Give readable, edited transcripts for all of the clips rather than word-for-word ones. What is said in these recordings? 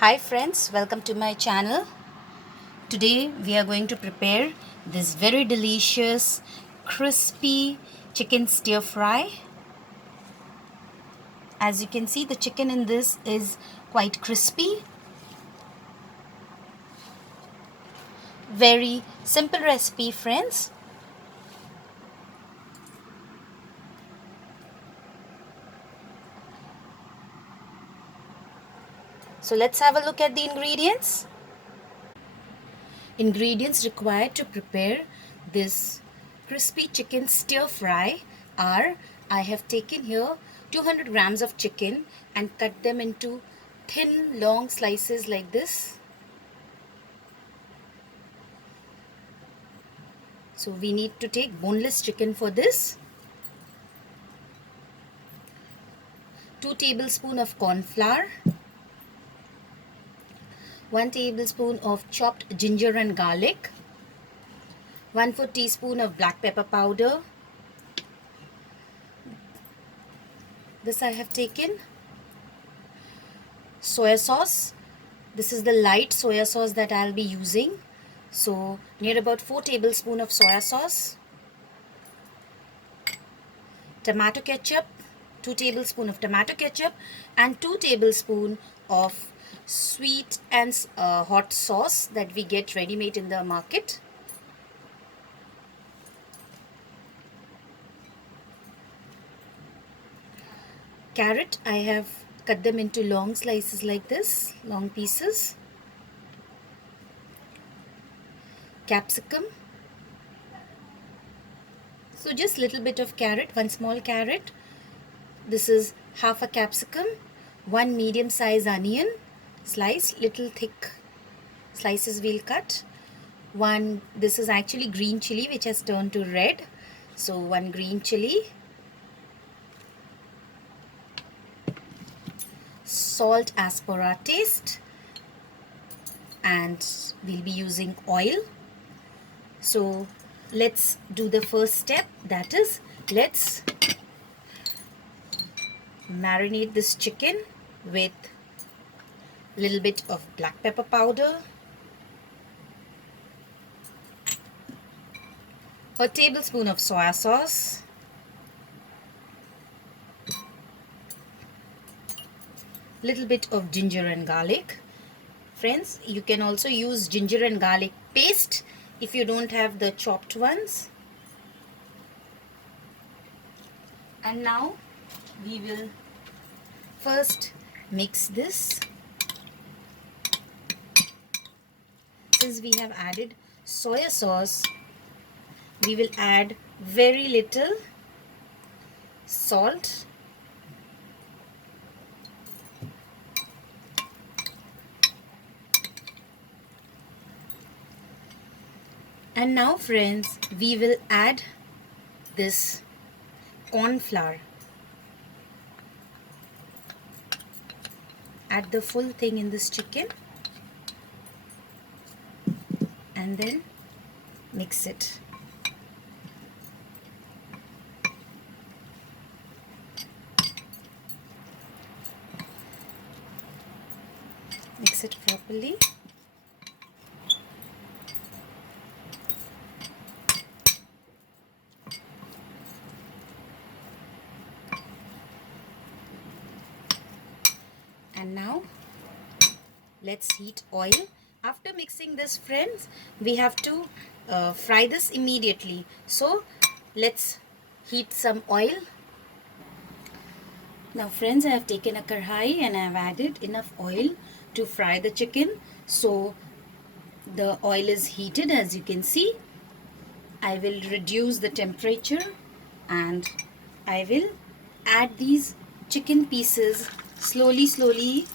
Hi friends, welcome to my channel. Today we are going to prepare this very delicious crispy chicken stir fry. As you can see, the chicken in this is quite crispy. Very simple recipe, friends. So let's have a look at the ingredients. Ingredients required to prepare this crispy chicken stir fry are: I have taken here 200 grams of chicken and cut them into thin long slices like this. So we need to take boneless chicken for this. 2 tablespoons of corn flour, 1 tablespoon of chopped ginger and garlic, 1/4 teaspoon of black pepper powder. This I have taken. Soya sauce. This is the light soya sauce that I'll be using. So near about 4 tablespoons of soya sauce. Tomato ketchup, 2 tablespoons of tomato ketchup and 2 tablespoons of sweet and hot sauce that we get ready-made in the market. Carrot, I have cut them into long slices like this, long pieces. Capsicum. So just little bit of carrot, 1 small carrot. This is half a capsicum, 1 medium size onion, sliced, little thick slices we'll cut. This is actually green chili which has turned to red. So 1 green chili. Salt as per our taste. And we'll be using oil. So let's do the first step, that is, let's marinate this chicken with a little bit of black pepper powder, a tablespoon of soya sauce, little bit of ginger and garlic. Friends, you can also use ginger and garlic paste if you don't have the chopped ones. And now we will first mix this. Since we have added soya sauce, we will add very little salt. And now friends, we will add this corn flour. Add the full thing in this chicken and then mix it. Mix it properly. And now let's heat oil. After mixing this, friends, we have to fry this immediately. So let's heat some oil. Now friends, I have taken a karhai and I have added enough oil to fry the chicken. So the oil is heated, as you can see. I will reduce the temperature and I will add these chicken pieces slowly,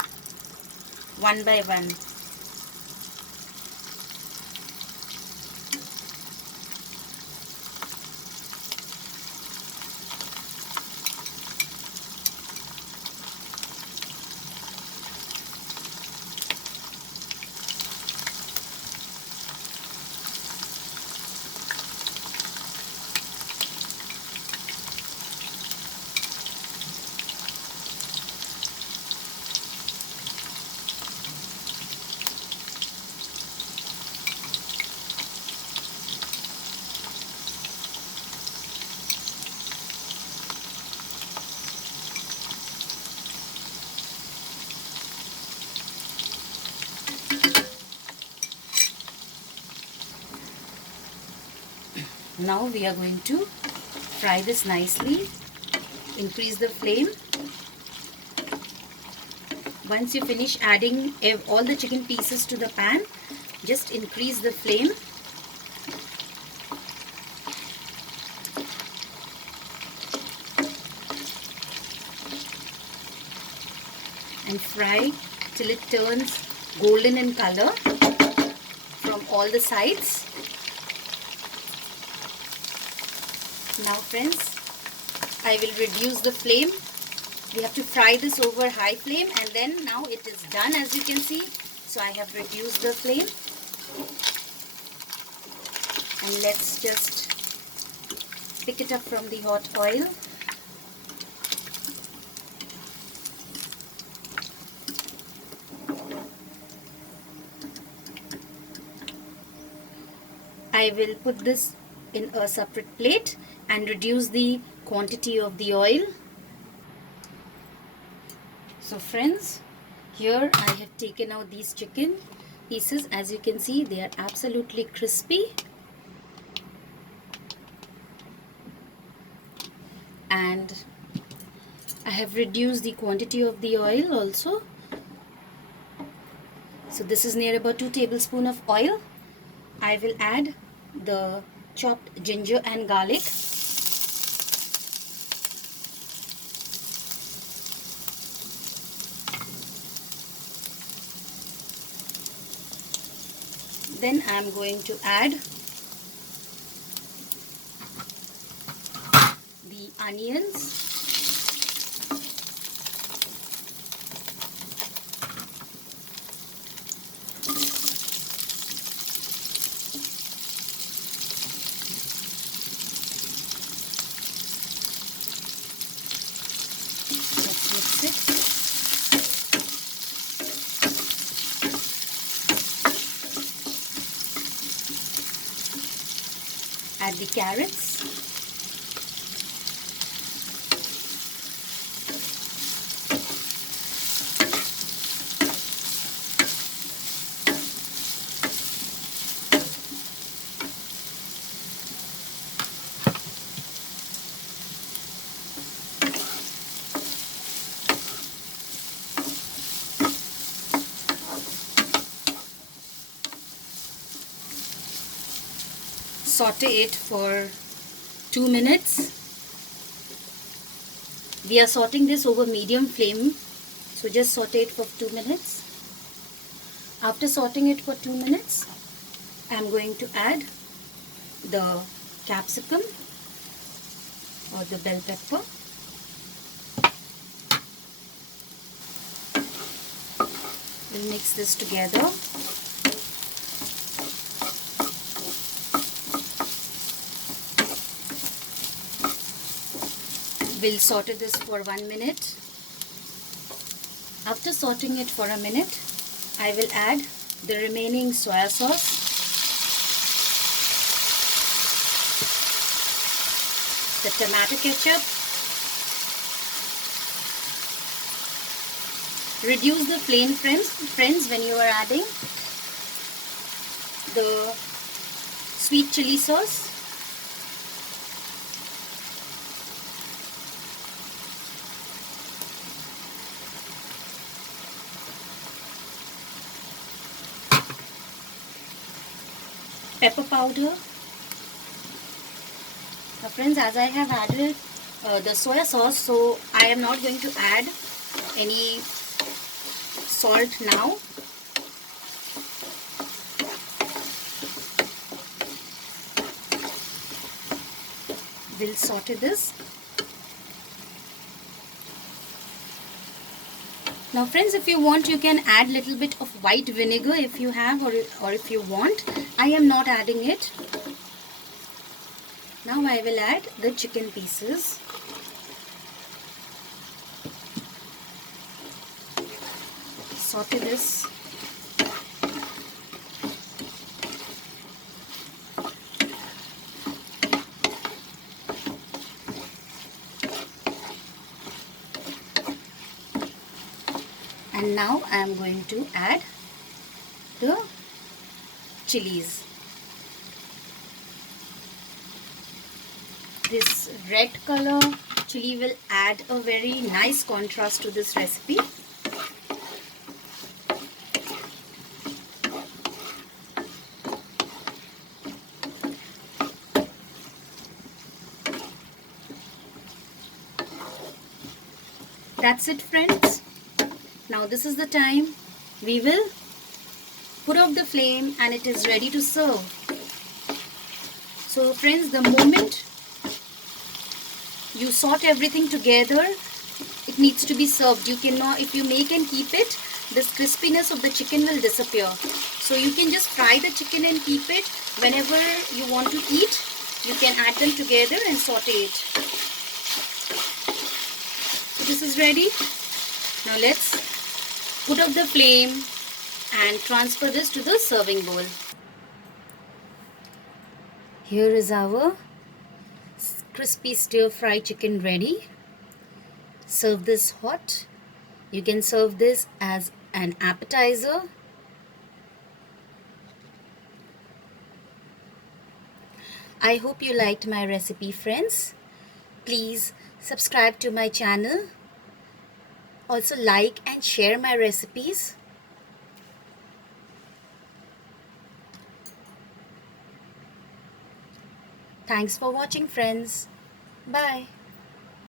one by one. Now we are going to fry this nicely. Increase the flame. Once you finish adding all the chicken pieces to the pan, just increase the flame. And fry till it turns golden in color from all the sides. Now friends, I will reduce the flame. We have to fry this over high flame, and then now it is done, as you can see. So I have reduced the flame, and let's just pick it up from the hot oil. I will put this in a separate plate and reduce the quantity of the oil. So friends, here I have taken out these chicken pieces. As you can see, they are absolutely crispy. And I have reduced the quantity of the oil also. So this is near about 2 tablespoons of oil. I will add the chopped ginger and garlic. Then I am going to add the onions. Let's mix it. Add the carrots. Saute it for 2 minutes. We are sauteing this over medium flame, so just saute it for 2 minutes. After sauteing it for 2 minutes, I am going to add the capsicum or the bell pepper. We'll mix this together. We'll saute this for 1 minute. After sauteing it for a minute, I will add the remaining soya sauce, the tomato ketchup. Reduce the flame, friends, when you are adding the sweet chili sauce. Pepper powder. Now friends, as I have added the soya sauce, so I am not going to add any salt now. We'll saute this. Now friends, if you want, you can add little bit of white vinegar if you have, or if you want. I am not adding it. Now I will add the chicken pieces. Saute this. And now I am going to add the chilies. This red color chili will add a very nice contrast to this recipe. That's it, friends. Now this is the time we will put off the flame and it is ready to serve. So friends, the moment you sort everything together, it needs to be served. You cannot, if you make and keep it, this crispiness of the chicken will disappear. So you can just fry the chicken and keep it. Whenever you want to eat, you can add them together and saute it. So this is ready. Now let's put up the flame and transfer this to the serving bowl. Here is our crispy stir fry chicken ready. Serve this hot. You can serve this as an appetizer. I hope you liked my recipe, friends. Please subscribe to my channel. Also like and share my recipes. Thanks for watching, friends. Bye.